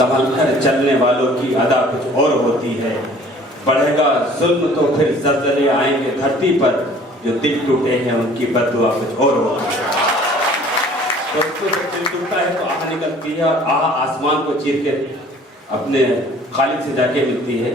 संभलकर चलने वालों की अदा कुछ और होती है। बढ़ेगा जुल्म तो फिर ज़लज़ले आएंगे धरती पर, जो दिल टूटे हैं उनकी बद्दुआ कुछ और होती है। दोस्तों जब दिल टूटता है तो आह निकलती है, और आह आसमान को चीर के अपने खालिक से जाके मिलती है।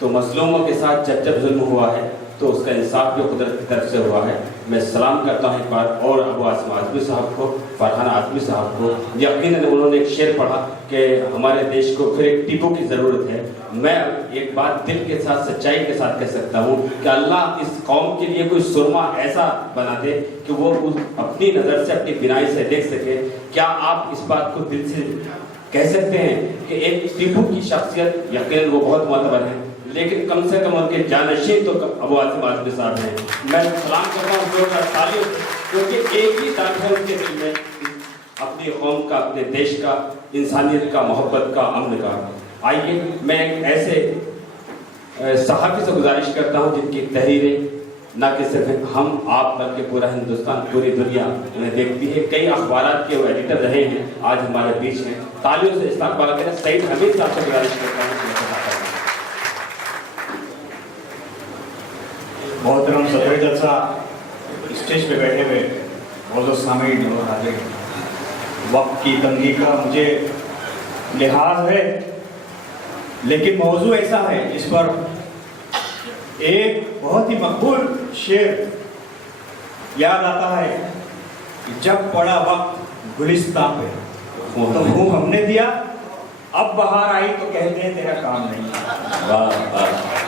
तो मजलूमों के साथ जब जब जुल्म हुआ है तो उसका इंसाफ जो कुदरत की तरफ से हुआ है। मैं सलाम करता हूँ एक बार और अबू आसिम आज़मी साहब को, फरहान आज़मी साहब को। यकीनन उन्होंने एक शेर पढ़ा कि हमारे देश को फिर एक टीपू की ज़रूरत है। मैं एक बात दिल के साथ सच्चाई के साथ कह सकता हूँ कि अल्लाह इस कौम के लिए कोई सुरमा ऐसा बना दे कि वो अपनी नज़र से, अपनी बिनाई से देख सके। क्या आप इस बात को दिल से कह सकते हैं कि एक टीपू की शख्सियत, यकीनन वो बहुत मोतबर है, लेकिन कम से कम उनके जानशीन तो अबू आसिम आज़मी साहब हैं। मैं सलाम करता हूँ जोरदार तालियों से, क्योंकि एक ही दर्द है उनके दिल में, अपनी कौम का, अपने देश का, इंसानियत का, मोहब्बत का, अमन का। आइए मैं एक ऐसे सहाफ़ी से गुजारिश करता हूँ जिनकी तहरीरें ना कि सिर्फ हम आप बल्कि पूरा हिंदुस्तान, पूरी दुनिया उन्हें देखती है। कई अखबारात के वो एडिटर रहे हैं, आज हमारे बीच हैं। तालियों से इस्तकबाल करें। सईद हमीद साहब से गुजारिश करता हूँ। मोहतरम सदर जलसा, स्टेज पे बैठे हुए मौजूद सामीन और हाजिर, वक्त की तंगी का मुझे लिहाज है, लेकिन मौजू ऐसा है जिस पर एक बहुत ही मकबूल शेर याद आता है कि जब पड़ा वक्त गुलिस्तान पे तो मुंह हमने दिया, अब बाहर आई तो कहते हैं तेरा काम नहीं। वाह वाह।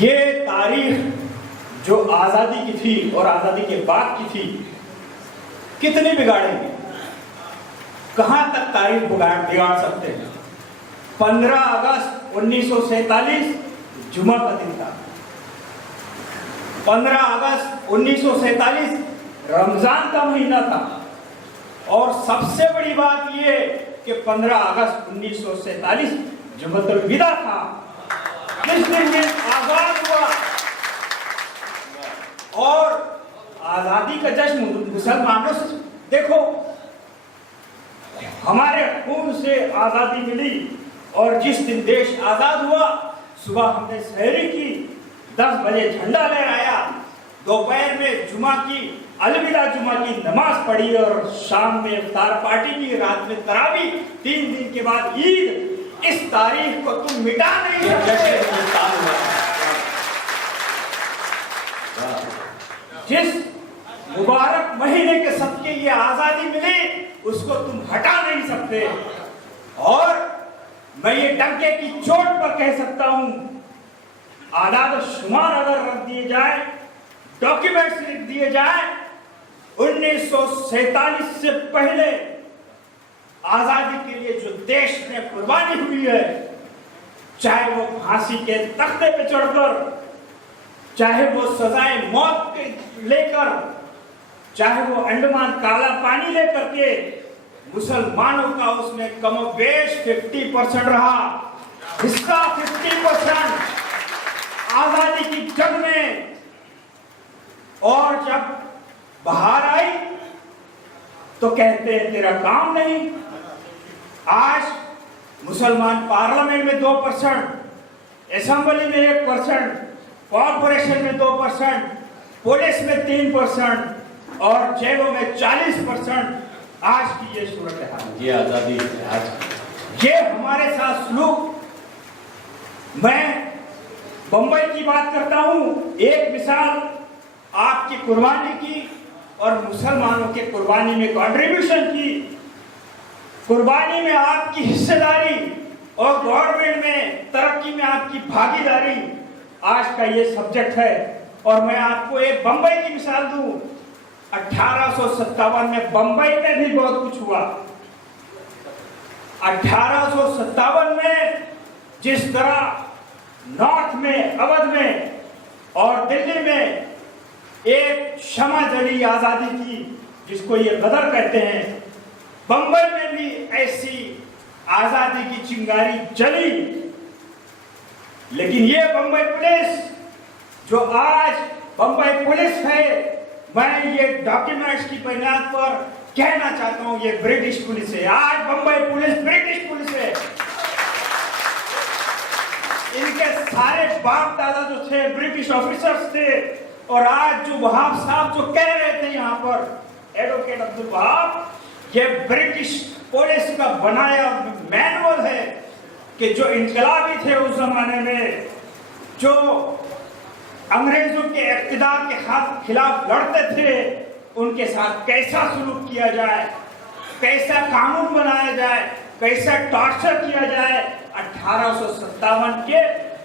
ये तारीख जो आज़ादी की थी और आज़ादी के बाद की थी, कितनी बिगाड़ेंगे, कहां तक तारीख बिगाड़ सकते हैं। 15 अगस्त 1947 जुमा का दिन था। 15 अगस्त 1947 रमजान का महीना था। और सबसे बड़ी बात यह कि 15 अगस्त 1947 जुमतुल विदा था, जिस दिन आजाद हुआ। और आजादी का जश्न मुसलमानों से, देखो हमारे खून से आजादी मिली, और जिस दिन देश आजाद हुआ, सुबह हमने सहरी की, 10 बजे झंडा लहराया, दोपहर में जुमा की अलविदा जुमा की नमाज पढ़ी, और शाम में इफ्तार पार्टी की, रात में तरावी, 3 दिन के बाद ईद। इस तारीख को तुम मिटा नहीं सकते। जिस मुबारक महीने के सदके ये आजादी मिली, उसको तुम हटा नहीं सकते। और मैं ये डंके की चोट पर कह सकता हूं, आदाद शुमार अगर रख दिए जाए, डॉक्यूमेंट्स लिख दिए जाए, 1947 से पहले आजादी के लिए जो देश में कुर्बानी हुई है, चाहे वो फांसी के तख्ते पे चढ़कर, चाहे वो सजाए मौत के लेकर, चाहे वो अंडमान काला पानी लेकर के, मुसलमानों का उसमें कमोबेश 50% रहा, हिस्सा 50% आजादी की जंग में। और जब बाहर आई तो कहते हैं तेरा काम नहीं। आज मुसलमान पार्लियामेंट में 2%, असेंबली में 1%, कॉर्पोरेशन में 2%, पुलिस में 3% और जेलों में 40%। आज की ये सूरत है। ये आजादी आज ये हमारे साथ सलूक। मैं बंबई की बात करता हूं, एक मिसाल आपकी कुर्बानी की और मुसलमानों के कुर्बानी में कंट्रीब्यूशन की, कुर्बानी में आपकी हिस्सेदारी और गवर्नमेंट में तरक्की में आपकी भागीदारी आज का ये सब्जेक्ट है। और मैं आपको एक बंबई की मिसाल दूं, 1857 में बंबई में भी बहुत कुछ हुआ। 1857 में जिस तरह नॉर्थ में, अवध में और दिल्ली में एक शमा जली आजादी की, जिसको ये गदर कहते हैं, बंबई में भी ऐसी आजादी की चिंगारी जली। लेकिन ये बंबई पुलिस जो आज बंबई पुलिस है, मैं ये डॉक्यूमेंट्स की बुनियाद पर कहना चाहता हूं ये ब्रिटिश पुलिस है। आज बंबई पुलिस ब्रिटिश पुलिस है। इनके सारे बाप दादा जो थे ब्रिटिश ऑफिसर्स थे। और आज जो वहाब साहब जो कह रहे थे यहाँ पर एडवोकेट अब्दुल वहाब, ये ब्रिटिश पुलिस का बनाया मैनुअल है कि जो इनकलाबी थे उस जमाने में, जो अंग्रेजों के इक़्तिदार के खिलाफ लड़ते थे, उनके साथ कैसा सलूक किया जाए, कैसा कानून बनाया जाए, कैसा टॉर्चर किया जाए। 1857 के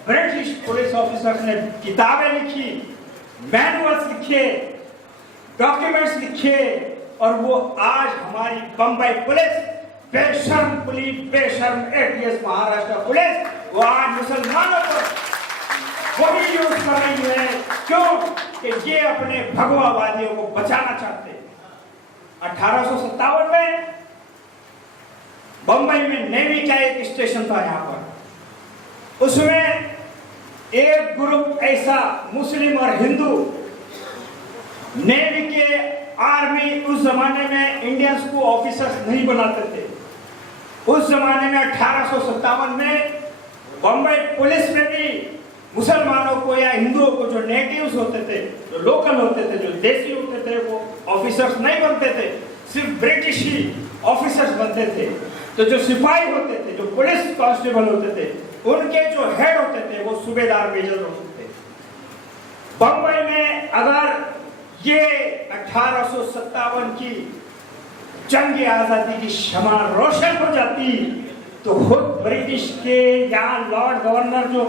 ब्रिटिश पुलिस ऑफिसर्स ने किताबें लिखी, मैनुअल्स लिखे, डॉक्यूमेंट्स लिखे, और वो आज हमारी बंबई पुलिस बेशर्म पुलिस, बेशर्म एटीएस महाराष्ट्र पुलिस, वो आज मुसलमानों को वही यूज कर रही है। क्यों? कि ये अपने भगवावादियों को बचाना चाहते हैं। 1857 में बंबई में नेवी का एक स्टेशन था यहाँ पर। उसमें एक ग्रुप ऐसा मुस्लिम और हिंदू, नेवी के आर्मी उस जमाने में इंडियंस को ऑफिसर्स नहीं बनाते थे। उस जमाने में 1857 में बंबई पुलिस में भी मुसलमानों को या हिंदुओं को, जो नेटिव्स होते थे, जो लोकल होते थे, जो देसी होते थे, वो ऑफिसर्स नहीं बनते थे, सिर्फ ब्रिटिश ही ऑफिसर्स बनते थे। तो जो सिपाही होते थे, जो पुलिस कांस्टेबल होते थे, उनके जो हेड होते थे वो सूबेदार मेजर होते थे। बंबई में अगर ये 1857 की जंग आजादी की शमा रोशन हो जाती तो खुद ब्रिटिश के यहाँ लॉर्ड गवर्नर जो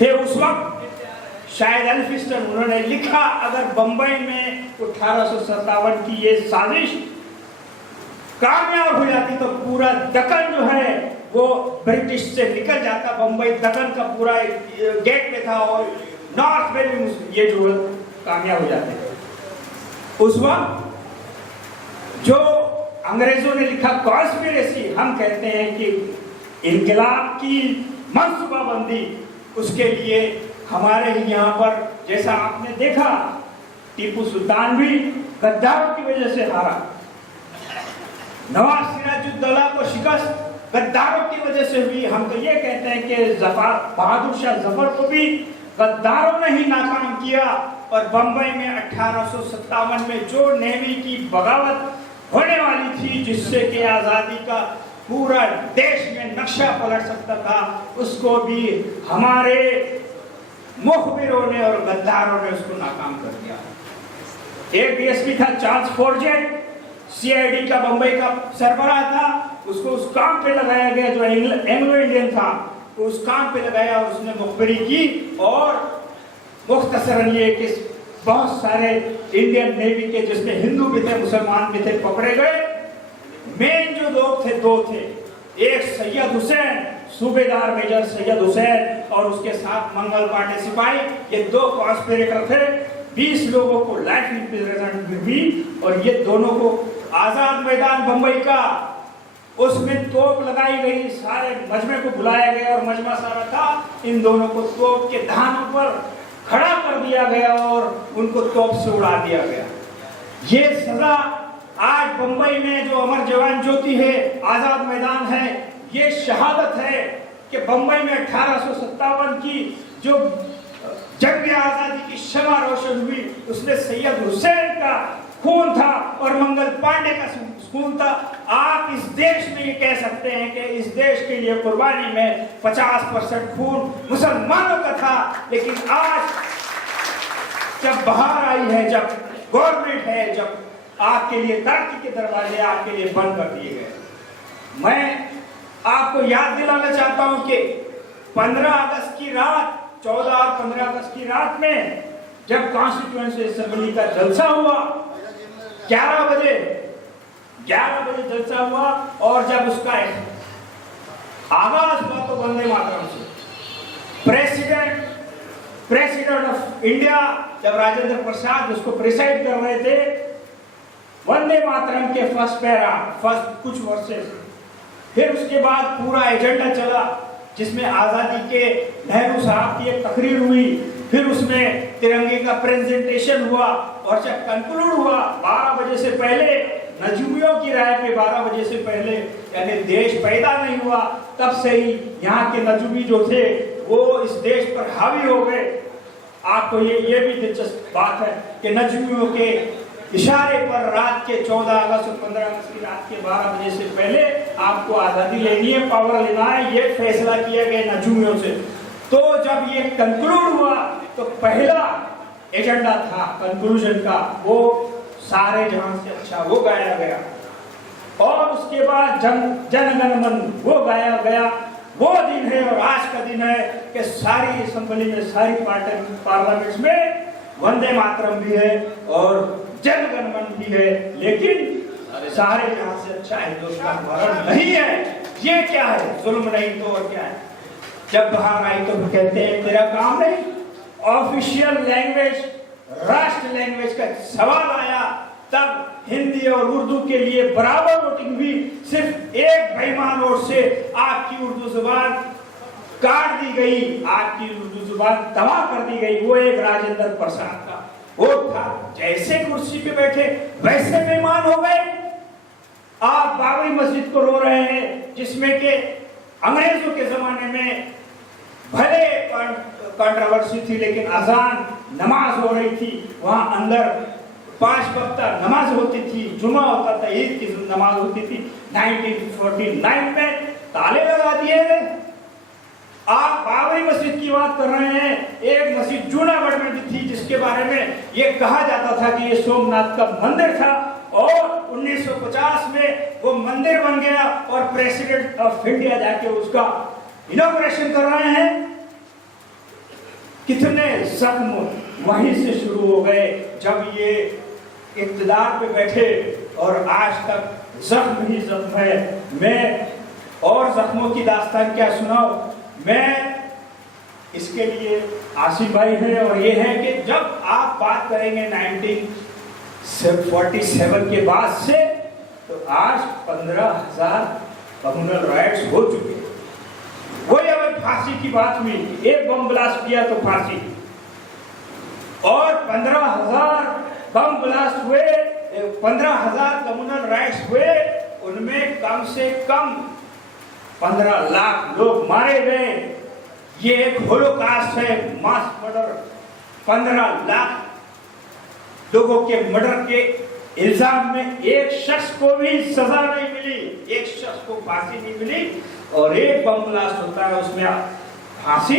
थे उस वक्त, शायद एल्फिस्टन, उन्होंने लिखा अगर बंबई में 1857 की ये साजिश कामयाब हो जाती तो पूरा दक्कन जो है वो ब्रिटिश से निकल जाता। बंबई दक्कन का पूरा गेट में था और नॉर्थ में भी ये जो कामयाब हो जाते। उस वक्त जो अंग्रेजों ने लिखा कॉन्स्पिरेसी, हम कहते हैं कि इनकलाब की मनसूबाबंदी, उसके लिए हमारे यहाँ पर जैसा आपने देखा टीपू सुल्तान भी गद्दारों की वजह से हारा, नवाब सिराजुद्दौला को शिकस्त गद्दारों की वजह से हुई। हम तो ये कहते हैं कि बहादुर शाह जफर को भी गद्दारों ने ही नाकाम किया। और बंबई में 1857 में जो नेवी की बगावत होने वाली थी, जिससे कि आज़ादी का पूरा देश में नक्शा पलट सकता था, उसको भी हमारे मुखबिरों ने और गद्दारों ने उसको नाकाम कर दिया। एक डीएसपी था चार्ल्स फोर्जेट, सीआईडी का बंबई का सरबराह था, उसको उस काम पे लगाया गया जो एंग्लो इंडियन था, उस काम पे लगाया, उसने मुखबिरी की। और मुख्तसरन ये कि बहुत सारे इंडियन नेवी के, जिसमें हिंदू भी थे मुसलमान भी थे, पकड़े गए। मेन जो लोग थे दो थे, एक सैयद हुसैन, सूबेदार मेजर सैयद हुसैन, और उसके साथ मंगल पांडे सिपाही, ये दो कॉन्स्पिरेटर थे। 20 लोगों को लाइफ इम्प्रिजनमेंट हुई और ये दोनों को आजाद मैदान बंबई का, उसमें तोप लगाई गई, सारे मजमे को बुलाया गया और मजमा सारा था, इन दोनों को तोप के धानों पर खड़ा कर दिया गया और उनको तोप से उड़ा दिया गया। ये सजा आज बंबई में जो अमर जवान ज्योति है, आजाद मैदान है, ये शहादत है कि बंबई में 1857 की जो जंग आजादी की शमा रोशन हुई, उसमें सैयद हुसैन का खून था और मंगल पांडे का खून था। आप इस देश में ये कह सकते हैं कि इस देश के लिए कुर्बानी में 50% खून मुसलमानों का था। लेकिन आज जब बाहर आई है, जब गवर्नमेंट है, जब आपके लिए तरक्की के दरवाजे आपके लिए बंद कर दिए गए, मैं आपको याद दिलाना चाहता हूं कि 15 अगस्त की रात, 14 और 15 अगस्त की रात में जब कॉन्स्टिट्यूएंसी असेंबली का जलसा हुआ, 11 बजे जलसा हुआ, और जब उसका आगाज हुआ तो वंदे मातरम से प्रेसिडेंट ऑफ इंडिया जब राजेंद्र प्रसाद उसको प्रिसाइड कर रहे थे, वंदे मातरम के फर्स्ट कुछ वर्सेस, फिर उसके बाद पूरा एजेंडा चला जिसमें आजादी के नेहरू साहब की एक तकरीर हुई, फिर उसमें तिरंगे का प्रेजेंटेशन हुआ, और जब कंक्लूड हुआ 12 बजे से पहले नजूमियों की राय पे 12 बजे से पहले यानी देश पैदा नहीं हुआ तब से ही यहाँ के नजूमी जो थे वो इस देश पर हावी हो गए। आपको ये भी दिलचस्प बात है कि नजूमियों के इशारे पर रात के 14 अगस्त और 15 अगस्त की रात के 12 बजे से पहले आपको आज़ादी लेनी है, पावर लेना है, ये फैसला किया गया नजूमियों से। तो जब ये कंक्लूड हुआ तो पहला एजेंडा था कंक्लूजन का, वो सारे जहां से अच्छा वो गाया गया और उसके बाद जन गण मन वो गाया गया। वो दिन है और आज का दिन है कि सारी असेंबली में, सारी पार्लियामेंट्स में वंदे मातरम भी है और जन गण मन भी है, लेकिन सारे जहां से अच्छा हिंदुस्तान वरण नहीं है। ये क्या है? जुल्म नहीं तो और क्या है? जब बाहर आई तो कहते हैं तेरा काम नहीं। ऑफिशियल लैंग्वेज, राष्ट्र लैंग्वेज का सवाल आया तब हिंदी और उर्दू के लिए बराबर वोटिंग हुई। सिर्फ एक बेईमान वोट से आपकी उर्दू जुबान काट दी गई, आपकी उर्दू जुबान तबाह कर दी गई। वो एक राजेंद्र प्रसाद का वोट था। जैसे कुर्सी पे बैठे वैसे बेईमान हो गए। आप बाबरी मस्जिद को रो रहे हैं जिसमें के अंग्रेजों के जमाने में भले कंट्रोवर्सी थी लेकिन अजान नमाज हो रही थी, वहां अंदर 5 वक्त नमाज होती थी, जुमा होता था, ईद की नमाज होती थी। 1949 में ताले लगा दिए गए। आप बाबरी मस्जिद की बात कर रहे हैं। एक मस्जिद जूनागढ़ में भी थी जिसके बारे में ये कहा जाता था कि ये सोमनाथ का मंदिर था और 1950 में वो मंदिर बन गया और प्रेसिडेंट ऑफ इंडिया जाके उसका इनॉग्रेशन कर रहे हैं। कितने जख्म वहीं से शुरू हो गए जब ये इक़्तिदार पे बैठे और आज तक जख्म ही जख्म है। मैं और जख्मों की दास्तान क्या सुनाऊं? मैं इसके लिए आसिफ भाई है और ये है कि जब आप बात करेंगे 1947 के बाद से तो आज 15,000 कम्युनल राइट्स हो चुके हैं। वही हमें फांसी की बात हुई, एक बम ब्लास्ट किया तो फांसी, और 15,000 बम ब्लास्ट हुए, 15,000 कम्युनल राइट्स हुए, उनमें कम से कम 15 लाख लोग मारे गए। ये एक होलोकास्ट है, मास मर्डर। 15 लाख लोगों के मर्डर के इल्जाम में एक शख्स को भी सजा नहीं मिली, एक शख्स को फांसी नहीं मिली। और एक बम ब्लास्ट होता है उसमें फांसी,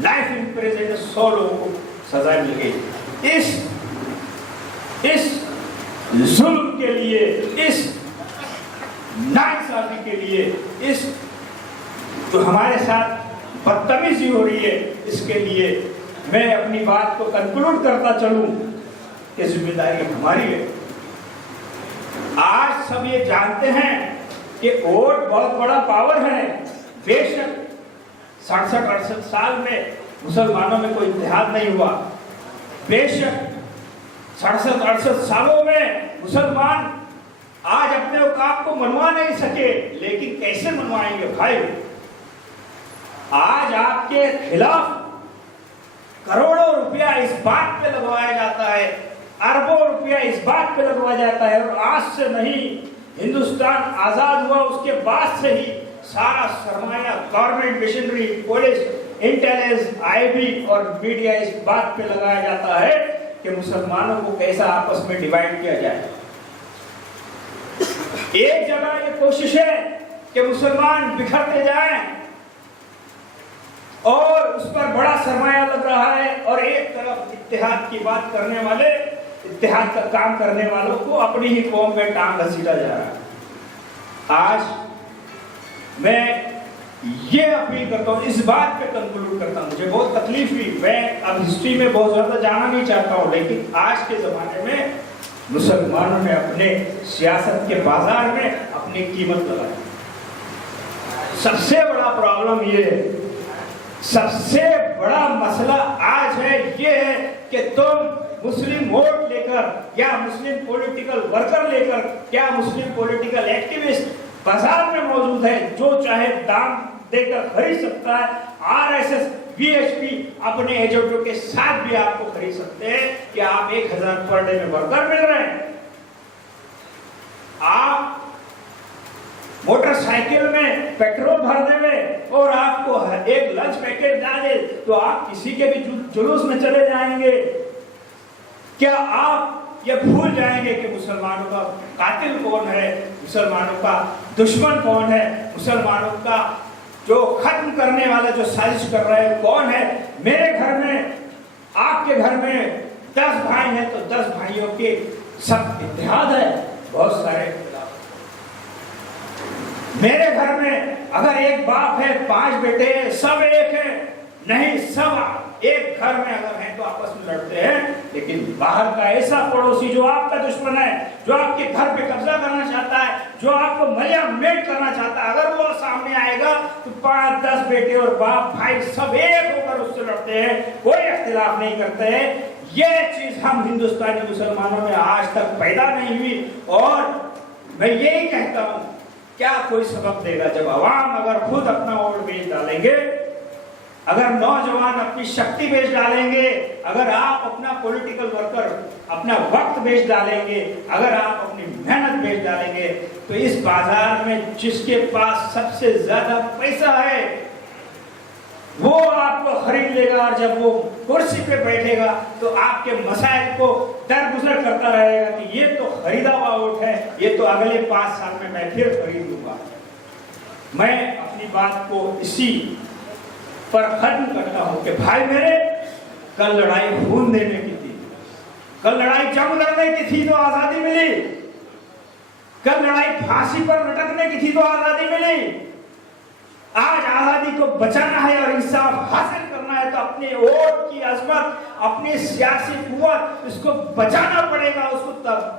लाइफ इम्प्रिजन, 100 लोगों को सजा मिल गई। इस जुल्म के लिए, इस नाइंसाफी के लिए, इस जो हमारे साथ बदतमीजी हो रही है, इसके लिए मैं अपनी बात को कंक्लूड करता चलूं कि जिम्मेदारी हमारी है। आज सब ये जानते हैं कि वोट बहुत बड़ा पावर है। बेशक 67-68 साल में मुसलमानों में कोई इत्तेहाद नहीं हुआ, बेशक 67-68 सालों में मुसलमान आज अपने औकात को मनवा नहीं सके, लेकिन कैसे मनवाएंगे भाई? आज आपके खिलाफ करोड़ों रुपया इस बात पे लगवाया जाता है, अरबों रुपया इस बात पे लगवाया जाता है। और आज से नहीं, हिंदुस्तान आजाद हुआ उसके बाद से ही सारा सरमाया government, missionary, police, intelligence, IB और मीडिया इस बात पे लगाया जाता है कि मुसलमानों को कैसा आपस में डिवाइड किया जाए। एक जगह ये कोशिश है कि मुसलमान बिखरते जाएं और उस पर बड़ा सरमाया लग रहा है, और एक तरफ इत्तेहाद की बात करने वाले, इत्तेहाद का काम करने वालों को अपनी ही कौम में टांग घसीटा जा रहा है। आज मैं ये अपील करता हूँ, इस बात पे कंक्लूड करता हूँ। मुझे बहुत तकलीफ हुई, मैं अब हिस्ट्री में बहुत ज्यादा जाना नहीं चाहता हूँ, लेकिन आज के जमाने में मुसलमानों ने अपने सियासत के बाजार में अपनी कीमत लगाई। सबसे बड़ा प्रॉब्लम ये है, सबसे बड़ा मसला आज है ये है कि तुम मुस्लिम वोट लेकर या मुस्लिम पॉलिटिकल वर्कर लेकर, क्या मुस्लिम पॉलिटिकल एक्टिविस्ट बाजार में मौजूद है, जो चाहे दाम देकर खरीद सकता है। आरएसएस, वीएचपी अपने एजेंटों के साथ भी आपको खरीद सकते हैं कि आप 1,000 पर डे में वर्कर मिल रहे हैं। आप मोटरसाइकिल में पेट्रोल भर देवे और आपको एक लंच पैकेट डाले तो आप किसी के भी जुलूस में चले जाएंगे? क्या आप ये भूल जाएंगे कि मुसलमानों का कातिल कौन है, मुसलमानों का दुश्मन कौन है, मुसलमानों का जो खत्म करने वाला जो साजिश कर रहे हैं कौन है? मेरे घर में, आपके घर में 10 भाई हैं तो 10 भाइयों के सब इत्तेहाद है, बहुत सारे। मेरे घर में अगर एक बाप है, 5 बेटे हैं, सब एक है नहीं, सब एक घर में अगर हैं तो आपस में लड़ते हैं। लेकिन बाहर का ऐसा पड़ोसी जो आपका दुश्मन है, जो आपके घर पे कब्जा करना चाहता है, जो आपको मलिया मेट करना चाहता है, अगर वो सामने आएगा तो 5-10 बेटे और बाप भाई सब एक होकर उससे लड़ते हैं, कोई इख्तिलाफ नहीं करते हैं। ये चीज हम हिंदुस्तानी मुसलमानों में आज तक पैदा नहीं हुई। और मैं यही कहता हूं, क्या कोई सबक देगा जब आवाम अगर खुद अपना वोट बेच डालेंगे, अगर नौजवान अपनी शक्ति बेच डालेंगे, अगर आप अपना पॉलिटिकल वर्कर अपना वक्त बेच डालेंगे, अगर आप अपनी मेहनत बेच डालेंगे, तो इस बाजार में जिसके पास सबसे ज्यादा पैसा है वो आपको खरीद लेगा, और जब वो कुर्सी पे बैठेगा तो आपके मसाइल को दरगुजर करता रहेगा कि ये तो खरीदा हुआ वोट है, ये तो अगले 5 साल में मैं फिर खरीद लूंगा। मैं अपनी बात को इसी पर खत्म करता हूं कि भाई मेरे, कल लड़ाई खून देने की थी, कल लड़ाई जंग लड़ने की थी तो आजादी मिली, कल लड़ाई फांसी पर लटकने की थी तो आजादी मिली। आज आजादी को बचाना है और इंसाफ हासिल करना है तो अपने वोट की अजमत, अपनी सियासी कुव्वत, इसको बचाना पड़ेगा, उसको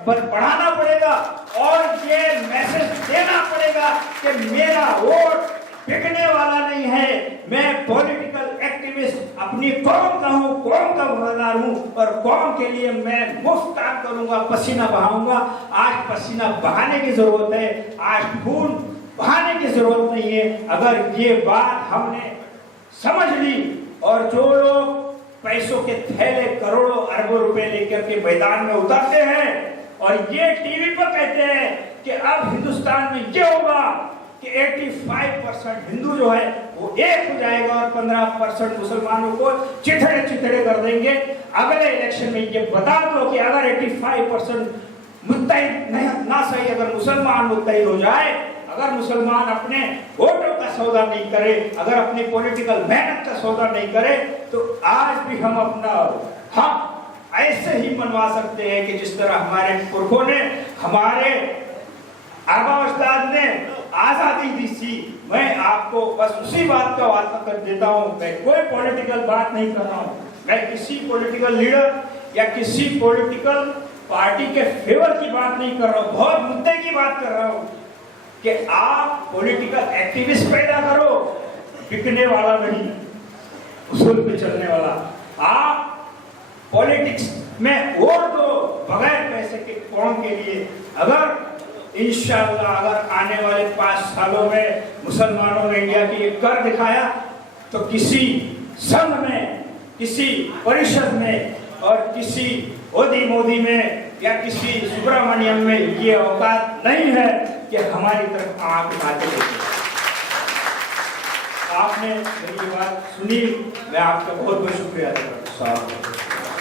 बढ़ाना पड़ेगा और ये मैसेज देना पड़ेगा कि मेरा वोट बिकने वाला नहीं है। मैं पॉलिटिकल एक्टिविस्ट अपनी कौम का हूँ, कौम का वफादार हूँ और कौम के लिए मैं मुफ्त काम करूंगा, पसीना बहाऊंगा। आज पसीना बहाने की जरूरत है, आज खून बहाने की जरूरत नहीं है। अगर ये बात हमने समझ ली और जो लोग पैसों के थैले करोड़ों अरबों रुपए लेकर के मैदान में उतरते हैं और ये टीवी पर कहते हैं कि अब हिंदुस्तान में ये होगा कि 85% हिंदू जो है वो एक हो जाएगा और 15% मुसलमानों को चिथड़े चिथड़े कर देंगे। अगले इलेक्शन में ये बता दो कि अगर 85% मुत्तहिद ना सही, अगर मुसलमान मुत्तहिद हो जाए, अगर मुसलमान अपने वोटों का सौदा नहीं करे, अगर अपनी पॉलिटिकल मेहनत का सौदा नहीं करे, तो आज भी हम अपना हक ऐसे ही मनवा सकते हैं कि जिस तरह हमारे पुरखों ने, हमारे आबा उस्ताद ने आजादी दी थी। मैं आपको बस उसी बात का वादा कर देता हूँ, मैं कोई पॉलिटिकल बात नहीं कर रहा हूँ, मैं किसी पॉलिटिकल लीडर या किसी पॉलिटिकल पार्टी के फेवर की बात नहीं कर रहा हूँ, बहुत मुद्दे की बात कर रहा हूँ कि आप पॉलिटिकल एक्टिविस्ट पैदा करो, बिकने वाला नहीं, उसूल पे चलने वाला। आप पॉलिटिक्स में वोट दो बगैर पैसे के कौम के लिए। अगर इंशाअल्लाह अगर आने वाले 5 सालों में मुसलमानों ने इंडिया की एक कर दिखाया तो किसी संघ में, किसी परिषद में और किसी ओदी मोदी में या किसी सुब्रमण्यम में ये औकात नहीं है कि हमारी तरफ आंख उठाते देखें। आपने मेरी बात सुनी, मैं आपका बहुत बहुत शुक्रिया अदा करता हूं।